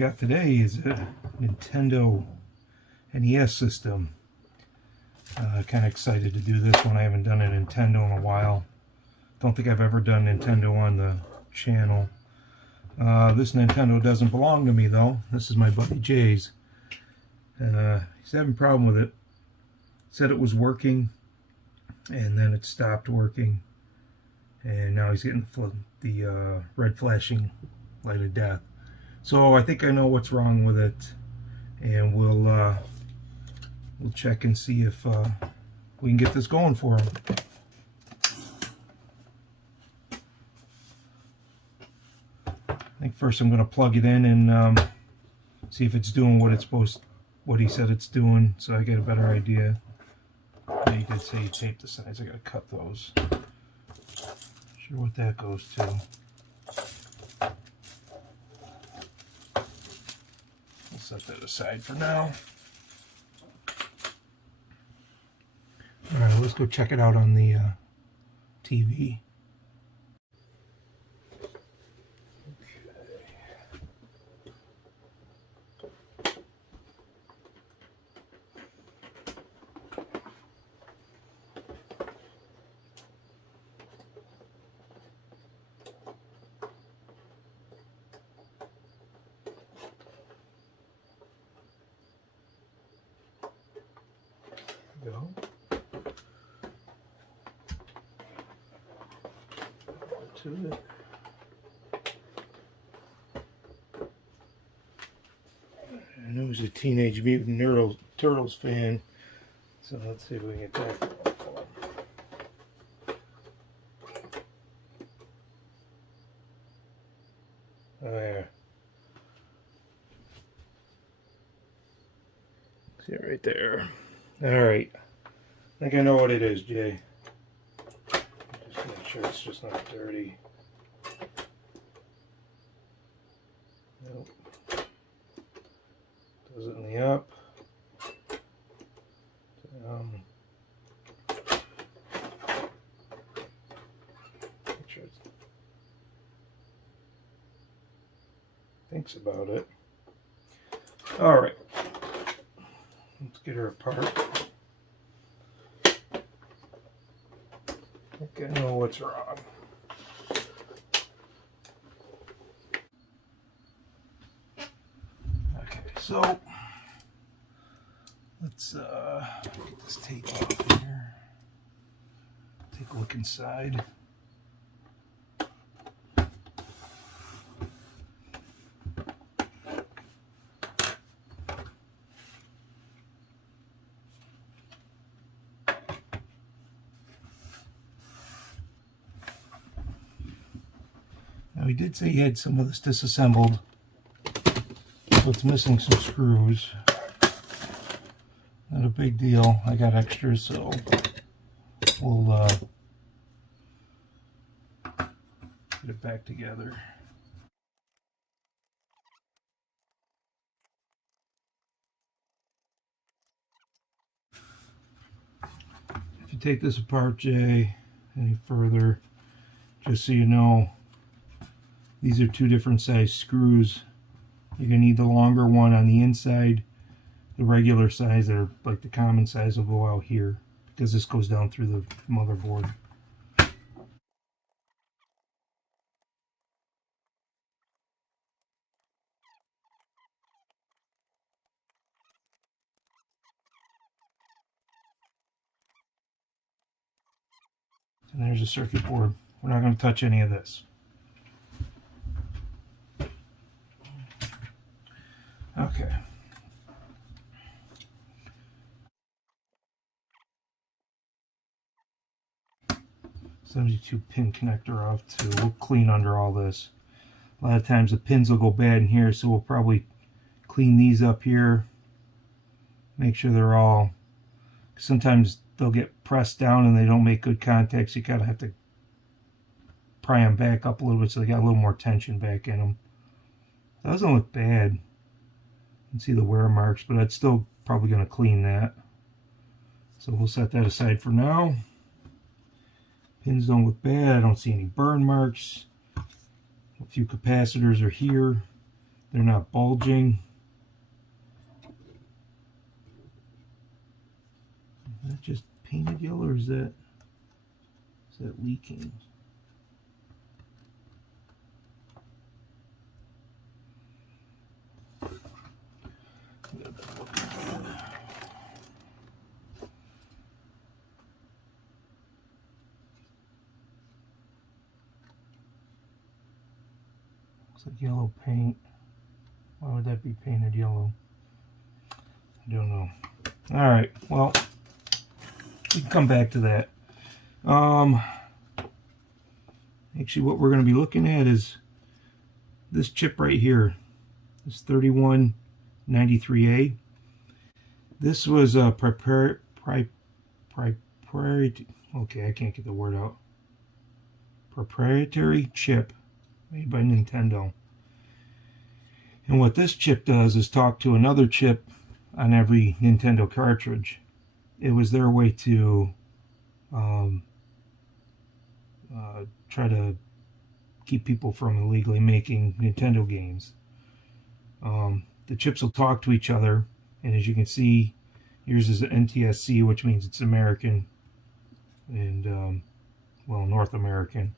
got today is a Nintendo NES system. Kind of excited to do this one. I haven't done a Nintendo in a while. Don't think I've ever done Nintendo on the channel. This Nintendo doesn't belong to me though. This is my buddy Jay's. He's having a problem with it. Said it was working and then it stopped working. And now he's getting the red flashing light of death. So I think I know what's wrong with it, and we'll check and see if we can get this going for him. I think first I'm going to plug it in and see if it's doing what he said it's doing, so I get a better idea. He did say he taped the sides. I got to cut those. Not sure what that goes to. Set that aside for now. Alright, let's go check it out on the TV. Go. To it. I know he's a Teenage Mutant Turtles fan, so let's see if we can get that. Oh yeah. See it right there. Alright, I think I know what it is, Jay. Just make sure it's just not dirty. Nope. Does it in the up. Make sure it thinks about it. Alright. Let's get her apart. I think I know what's wrong. Okay, so let's get this tape off here. Take a look inside. Now he did say he had some of this disassembled, so it's missing some screws. Not a big deal. I got extras, so we'll get it back together. If you take this apart, Jay, any further, just so you know, these are two different size screws. You're going to need the longer one on the inside. The regular size, that are like the common size, will go out here because this goes down through the motherboard. And there's a circuit board. We're not going to touch any of this. Okay. .72 pin connector off too. We'll clean under all this. A lot of times the pins will go bad in here, so we'll probably clean these up here. Make sure they're all. Sometimes they'll get pressed down and they don't make good contact, so you kind of have to pry them back up a little bit so they got a little more tension back in them. Doesn't look bad. You can see the wear marks, but I'd still probably going to clean that. So we'll set that aside for now. Pins don't look bad. I don't see any burn marks. A few capacitors are here. They're not bulging. Is that just painted yellow, or is that leaking? Looks like yellow paint. Why would that be painted yellow? I don't know. Alright, well, we can come back to that. Actually, what we're going to be looking at is this chip right here. This 3193A. This was a proprietary chip made by Nintendo. And what this chip does is talk to another chip on every Nintendo cartridge. It was their way to try to keep people from illegally making Nintendo games. The chips will talk to each other, and as you can see, yours is an NTSC, which means it's American, and well, North American,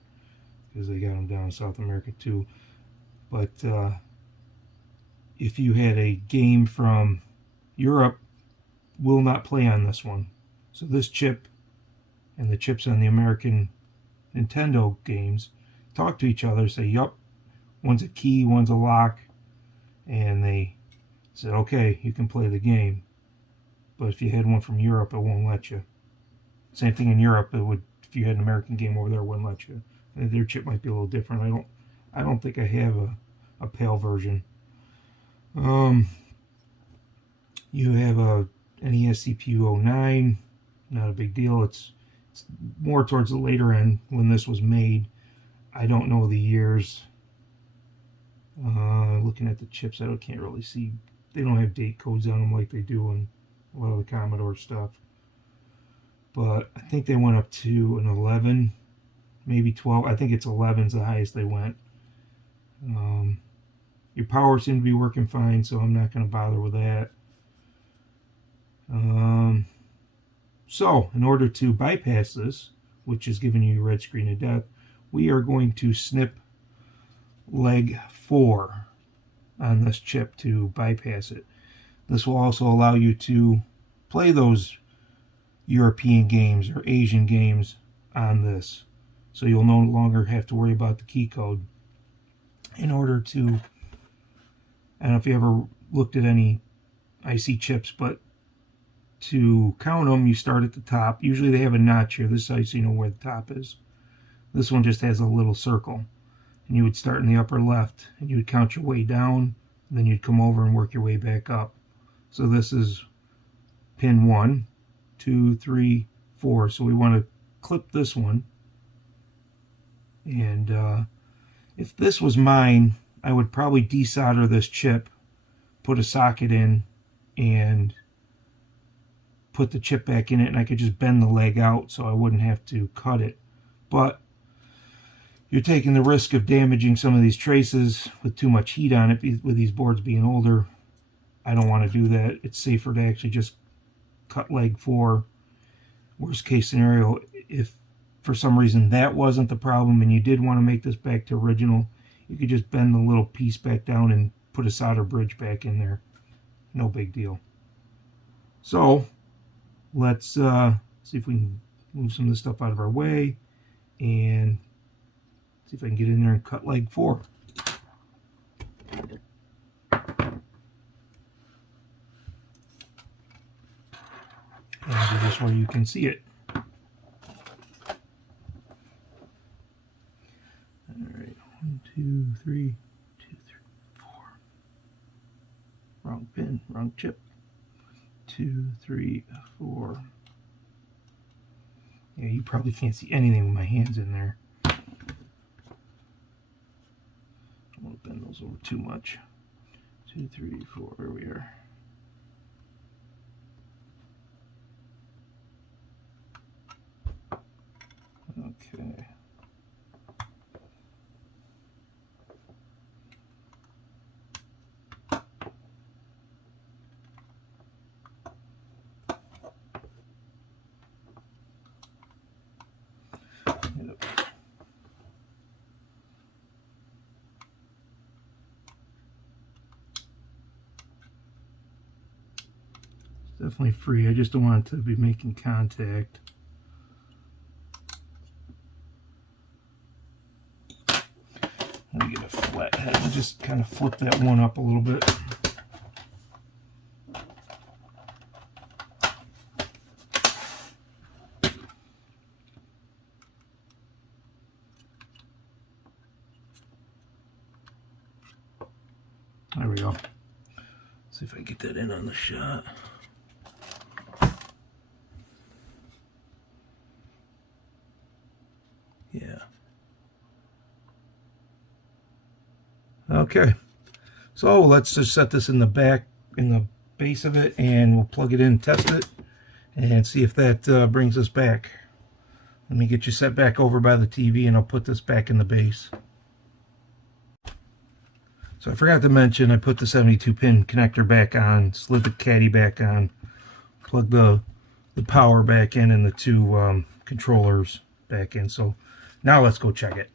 because they got them down in South America too. But if you had a game from Europe, will not play on this one. So this chip and the chips on the American Nintendo games talk to each other, say, yup, one's a key, one's a lock, and they said, okay, you can play the game. But if you had one from Europe, it won't let you. Same thing in Europe, it would, if you had an American game over there, it wouldn't let you. And their chip might be a little different. I don't think I have a PAL version. You have a NES CPU 09, not a big deal. It's more towards the later end when this was made. I don't know the years. Looking at the chips, I can't really see. They don't have date codes on them like they do on a lot of the Commodore stuff. But I think they went up to an 11, maybe 12. I think it's 11 is the highest they went. Your power seemed to be working fine, so I'm not going to bother with that. So, in order to bypass this, which is giving you a red screen of death, we are going to snip leg 4 on this chip to bypass it. This will also allow you to play those European games or Asian games on this. So you'll no longer have to worry about the key code. In order to, I don't know if you ever looked at any IC chips, but to count them, you start at the top. Usually they have a notch here. This is how you know where the top is. This one just has a little circle. And you would start in the upper left, and you would count your way down, and then you'd come over and work your way back up. So this is pin 1, 2, 3, 4. So we want to clip this one. And if this was mine, I would probably desolder this chip, put a socket in, and put the chip back in it, and I could just bend the leg out so I wouldn't have to cut it. But you're taking the risk of damaging some of these traces with too much heat on it, with these boards being older. I don't want to do that. It's safer to actually just cut leg 4. Worst case scenario, if for some reason that wasn't the problem and you did want to make this back to original, you could just bend the little piece back down and put a solder bridge back in there. No big deal. So let's see if we can move some of this stuff out of our way and see if I can get in there and cut leg 4. And do this where you can see it. Alright, 1, 2, 3, 2, 3, 4. Wrong pin, wrong chip. 2, 3, 4. Yeah, you probably can't see anything with my hands in there. Don't want to bend those over too much. 2, 3, 4, there we are. Okay. definitely free. I just don't want it to be making contact. Let me get a flat head and just kind of flip that one up a little bit. There we go. See if I can get that in on the shot. Yeah. Okay. So let's just set this in the back, in the base of it, and we'll plug it in, test it, and see if that brings us back. Let me get you set back over by the TV, and I'll put this back in the base. So I forgot to mention, I put the 72-pin connector back on, slid the caddy back on, plugged the power back in, and the two controllers back in. So now let's go check it.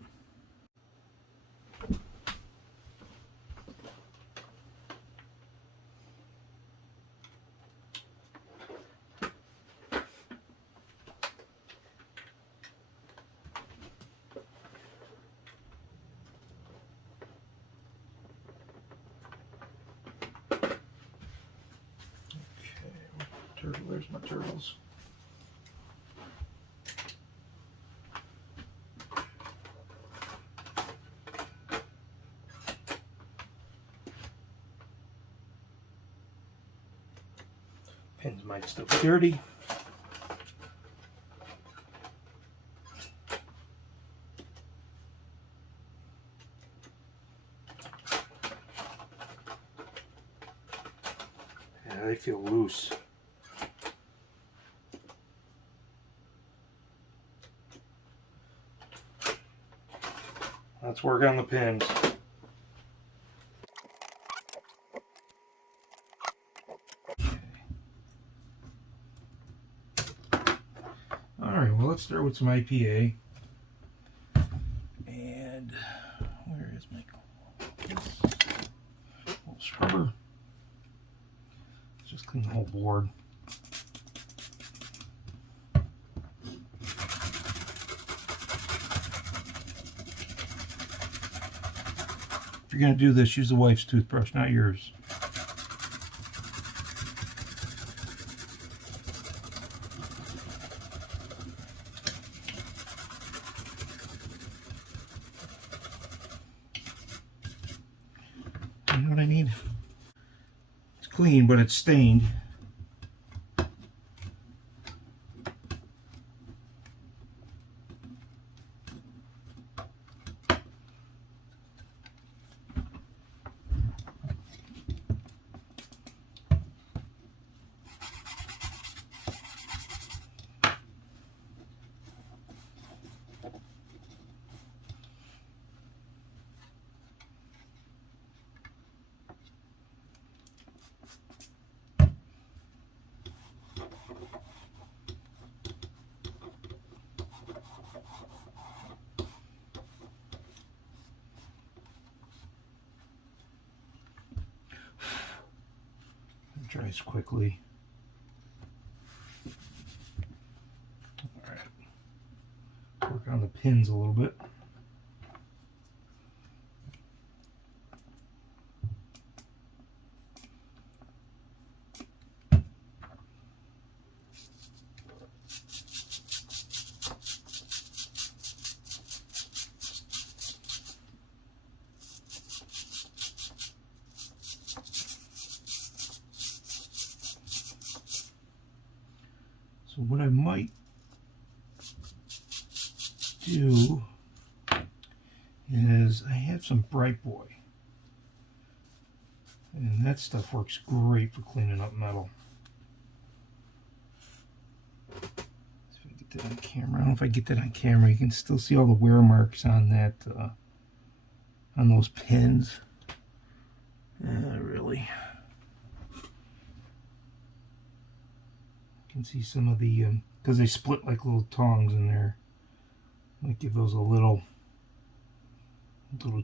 Where's my turtles? Pins might still be dirty. Yeah, they feel loose. Let's work on the pins. Alright, well, let's start with some IPA. And where is my little scrubber? Let's just clean the whole board. If you're going to do this, use the wife's toothbrush, not yours. You know what I need? It's clean, but it's stained. It dries quickly. Alright. Work on the pins a little bit. So what I might do is I have some Bright Boy, and that stuff works great for cleaning up metal. Let's see if I get that on camera. I don't know if I get that on camera. You can still see all the wear marks on that, on those pins. Really. You can see some of the, because they split like little tongs in there. Might give those a little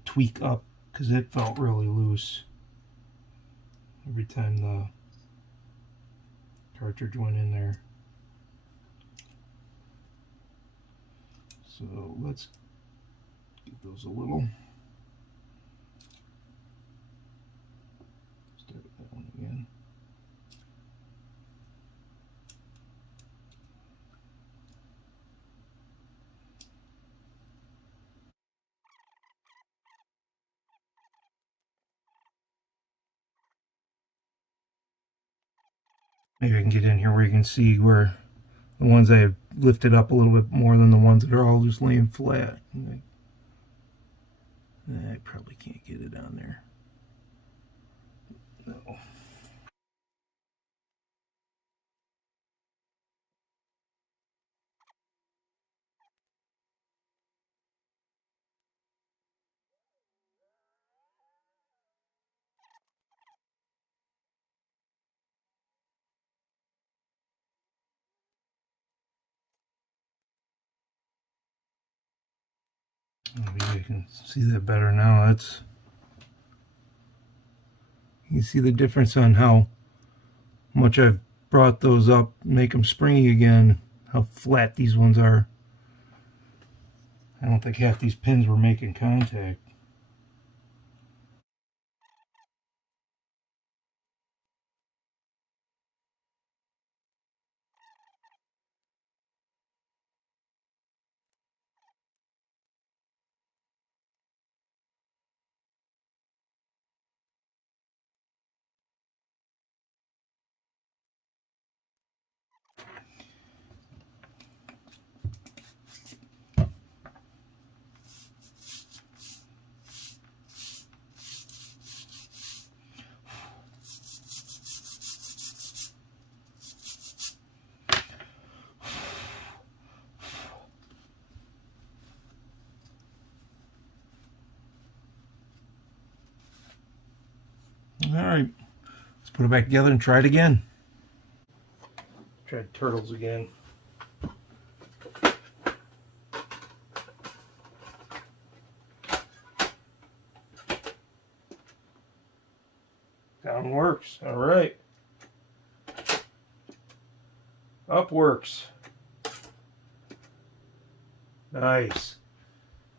tweak up, because it felt really loose every time the cartridge went in there. So let's give those a little. Start that one again. Maybe I can get in here where you can see where the ones I have lifted up a little bit more than the ones that are all just laying flat. I probably can't get it on there. No. Maybe I can see that better now. You can see the difference on how much I've brought those up, make them springy again, how flat these ones are. I don't think half these pins were making contact. Alright, let's put it back together and try it again. Tried turtles again. Down works. Alright. Up works. Nice.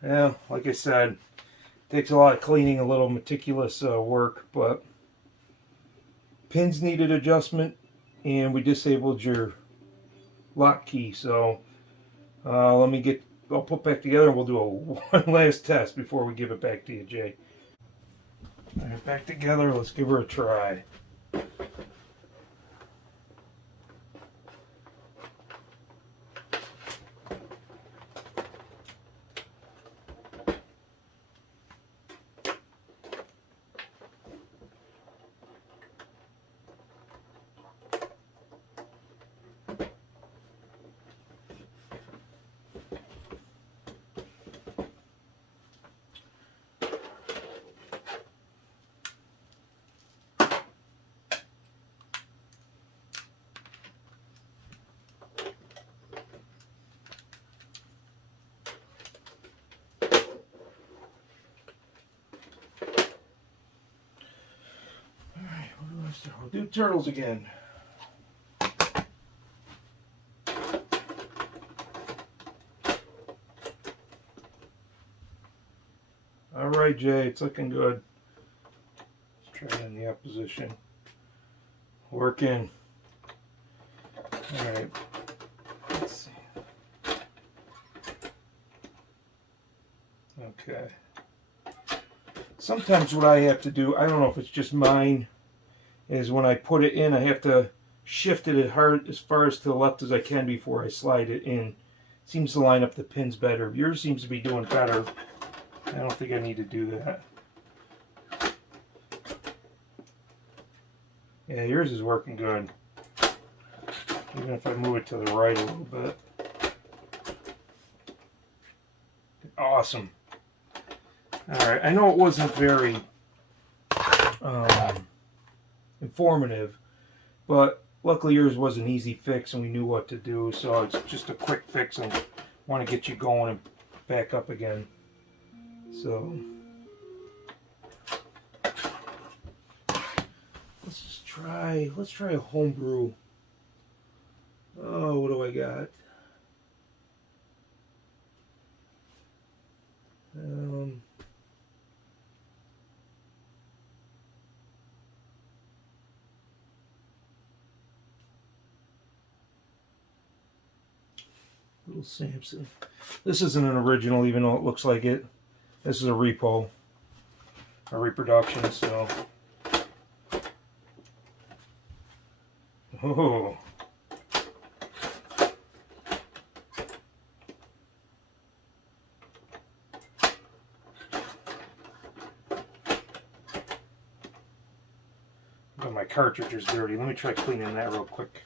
Yeah, like I said, takes a lot of cleaning, a little meticulous work, but pins needed adjustment, and we disabled your lock key. So I'll put back together and we'll do one last test before we give it back to you, Jay. All right, back together. Let's give her a try. I'll do turtles again. All right, Jay, it's looking good. Let's try it in the up position. Working. All right. Let's see. Okay. Sometimes what I have to do, I don't know if it's just mine, is when I put it in, I have to shift it as far as to the left as I can before I slide it in. It seems to line up the pins better. Yours seems to be doing better. I don't think I need to do that. Yeah, yours is working good. Even if I move it to the right a little bit. Awesome. Alright, I know it wasn't very informative, but luckily yours was an easy fix and we knew what to do, so it's just a quick fix and want to get you going and back up again. So let's try a homebrew Oh, what do I got? Little Samson. This isn't an original, even though it looks like it. This is a repo, a reproduction. So, oh. But my cartridge is dirty. Let me try cleaning that real quick.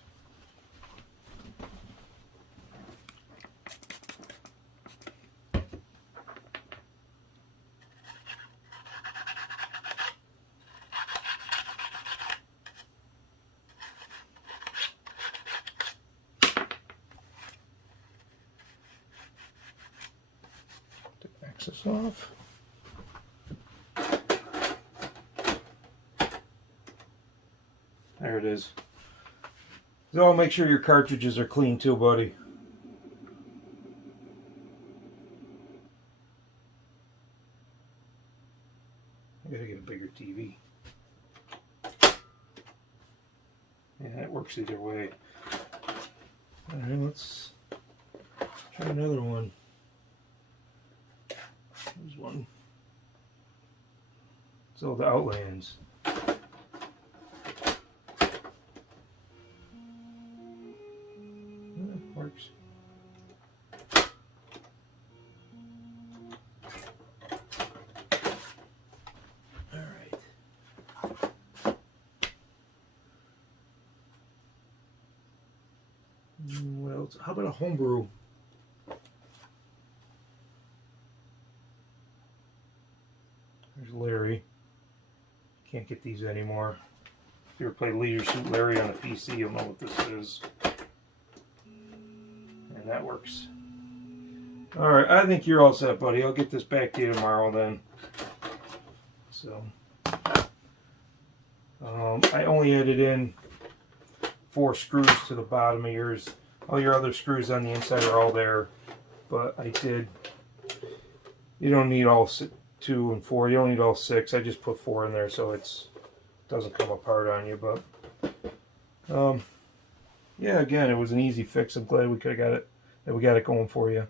Take the access off. There it is. So make sure your cartridges are clean too, buddy. I gotta get a bigger TV. Yeah, it works either way. Alright, let's try another one. There's one. So the Outlands. Works. All right. What else? How about a homebrew? There's Larry. Can't get these anymore. If you ever played Leisure Suit Larry on a PC, you'll know what this is. And that works. Alright, I think you're all set, buddy. I'll get this back to you tomorrow then. So, I only added in 4 screws to the bottom of yours. All your other screws on the inside are all there. But I did, you don't need all 2 and 4. You don't need all 6. I just put 4 in there so it doesn't come apart on you. But, yeah, again, it was an easy fix. I'm glad we could have got it, that we got it going for you.